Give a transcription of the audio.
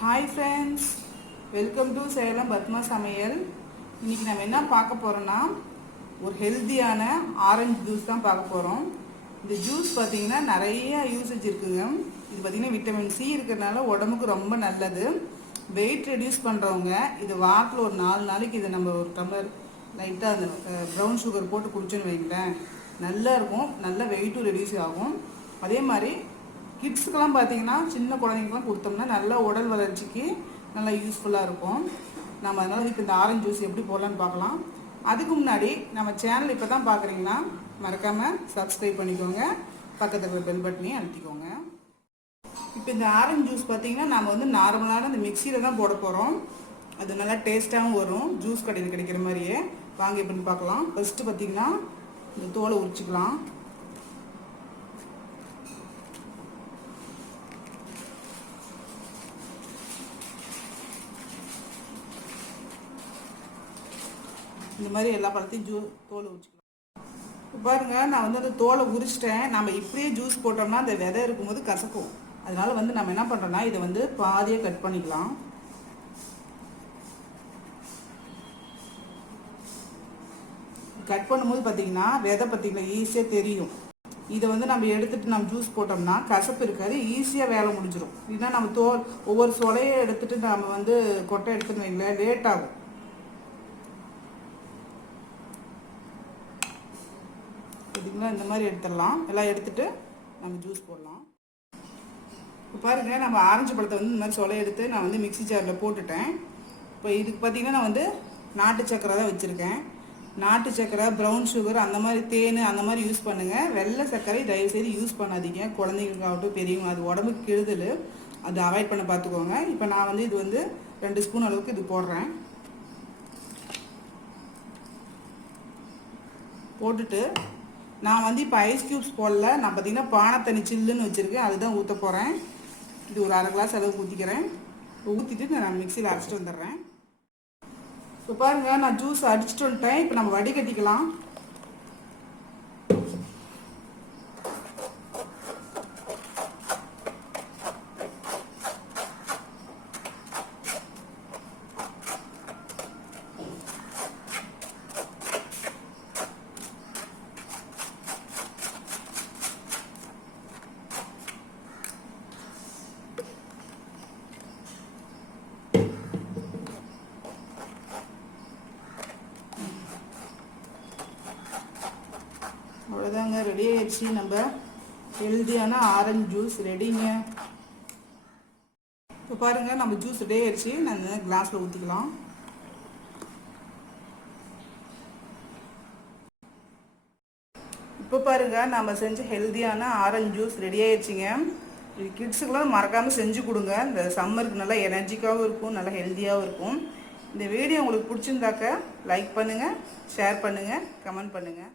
Hi friends, welcome to Salem Padma சமையல். இன்றைக்கி நம்ம என்ன பார்க்க போகிறோன்னா, ஒரு ஹெல்த்தியான ஆரஞ்சு ஜூஸ் தான் பார்க்க போகிறோம். இந்த ஜூஸ் பார்த்திங்கன்னா நிறைய யூசேஜ் இருக்குங்க. இது பார்த்திங்கன்னா விட்டமின் சி இருக்கிறதுனால உடம்புக்கு ரொம்ப நல்லது. வெயிட் ரெடியூஸ் பண்ணுறவங்க இது வாரத்தில் ஒரு 4 நாளைக்கு இதை நம்ம ஒரு டம்ளர் லைட்டாக அந்த ப்ரௌன் சுகர் போட்டு குடிச்சோன்னு வைங்களேன், நல்லா இருக்கும். நல்ல வெயிட்டும் ரெடியூஸ் ஆகும். அதே மாதிரி கிட்ஸுக்கெல்லாம் பார்த்தீங்கன்னா சின்ன குழந்தைங்கலாம் கொடுத்தோம்னா நல்லா உடல் வளர்ச்சிக்கு நல்லா யூஸ்ஃபுல்லாக இருக்கும். நம்ம அதனால் இப்போ இந்த ஆரஞ்சு ஜூஸ் எப்படி போடலான்னு பார்க்கலாம். அதுக்கு முன்னாடி நம்ம சேனல் இப்போ தான் பார்க்குறீங்கன்னா மறக்காமல் சப்ஸ்கிரைப் பண்ணிக்கோங்க, பக்கத்தில் இருக்கிற பெல் பட்டனையும் அழுத்திக்கோங்க. இப்போ இந்த ஆரஞ்சு ஜூஸ் பார்த்திங்கன்னா நம்ம வந்து நார்மலான இந்த மிக்சியில் தான் போட போகிறோம். அது நல்லா டேஸ்ட்டாகவும் வரும், ஜூஸ் கடையில் கிடைக்கிற மாதிரியே. வாங்க எப்படின்னு பார்க்கலாம். ஃபஸ்ட்டு பார்த்திங்கன்னா இந்த தோலை உரிச்சிக்கலாம். இந்த மாதிரி எல்லா பழத்தையும் தோலை உரிச்சிக்கலாம். பாருங்கள், நான் வந்து அந்த தோலை உரிச்சிட்டேன். நம்ம இப்படியே ஜூஸ் போட்டோம்னா அந்த விதை இருக்கும்போது கசக்கும். அதனால் வந்து நம்ம என்ன பண்ணுறோன்னா இதை வந்து பாதியாக கட் பண்ணிக்கலாம். கட் பண்ணும்போது பார்த்திங்கன்னா விதை பார்த்திங்கன்னா ஈஸியாக தெரியும். இதை வந்து நம்ம எடுத்துகிட்டு நம்ம ஜூஸ் போட்டோம்னா கசப்பு இருக்காது, ஈஸியாக வேலை முடிஞ்சிடும். இதுதான் நம்ம ஒவ்வொரு சொலையை எடுத்துகிட்டு நம்ம வந்து கொட்டை எடுத்துன்னு வைங்களேன், லேட் ஆகும். பார்த்தீங்களா, இந்த மாதிரி எடுத்துடலாம். எல்லாம் எடுத்துகிட்டு நம்ம ஜூஸ் போடலாம். இப்போ பாருங்கள், நம்ம ஆரஞ்சு பழத்தை வந்து இந்த மாதிரி சொலை எடுத்து நான் வந்து மிக்ஸி ஜாரில் போட்டுட்டேன். இப்போ இதுக்கு பார்த்திங்கன்னா நான் வந்து நாட்டு சக்கரை தான் வச்சுருக்கேன். நாட்டு சக்கரை, ப்ரௌன் சுகர், அந்த மாதிரி தேன் அந்த மாதிரி யூஸ் பண்ணுங்கள். வெள்ளை சர்க்கரை தயவுசெய்து யூஸ் பண்ணாதீங்க. குழந்தைங்களுக்காகட்டும் பெரியவங்க, அது உடம்புக்கு கெடுதல், அது அவாய்ட் பண்ண பார்த்துக்கோங்க. இப்போ நான் வந்து இது வந்து 2 ஸ்பூன் அளவுக்கு இது போடுறேன். போட்டுட்டு நான் வந்து இப்போ ஐஸ் க்யூப்ஸ் போடல, நான் பார்த்திங்கன்னா பானை தண்ணி சில்லுன்னு வச்சுருக்கேன், அதுதான் ஊற்ற போகிறேன். இது ஒரு 1/2 கிளாஸ் அளவுக்கு ஊற்றிக்கிறேன். ஊற்றிட்டு நான் மிக்சியில் அரைச்சிட்டு வந்துடுறேன். இப்போ பாருங்கள், நான் ஜூஸ் அடிச்சுட்டு வந்துட்டேன். இப்போ நம்ம வடிகட்டிக்கலாம். அவ்வளோதாங்க, ரெடி ஆயிடுச்சு. நம்ம ஹெல்த்தியான ஆரஞ்சு ஜூஸ் ரெடிங்க. இப்போ பாருங்கள், நம்ம ஜூஸ் ரெடி ஆயிடுச்சு. நான் கிளாஸில் ஊற்றிக்கலாம். இப்போ பாருங்கள், நம்ம செஞ்ச ஹெல்த்தியான ஆரஞ்சு ஜூஸ் ரெடி ஆயிடுச்சுங்க. இது கிட்ஸுக்கெல்லாம் மறக்காமல் செஞ்சு கொடுங்க. இந்த சம்மருக்கு நல்லா எனர்ஜிக்காகவும் இருக்கும், நல்லா ஹெல்த்தியாகவும் இருக்கும். இந்த வீடியோ உங்களுக்கு பிடிச்சிருந்தாக்க லைக் பண்ணுங்கள், ஷேர் பண்ணுங்கள், கமெண்ட் பண்ணுங்கள்.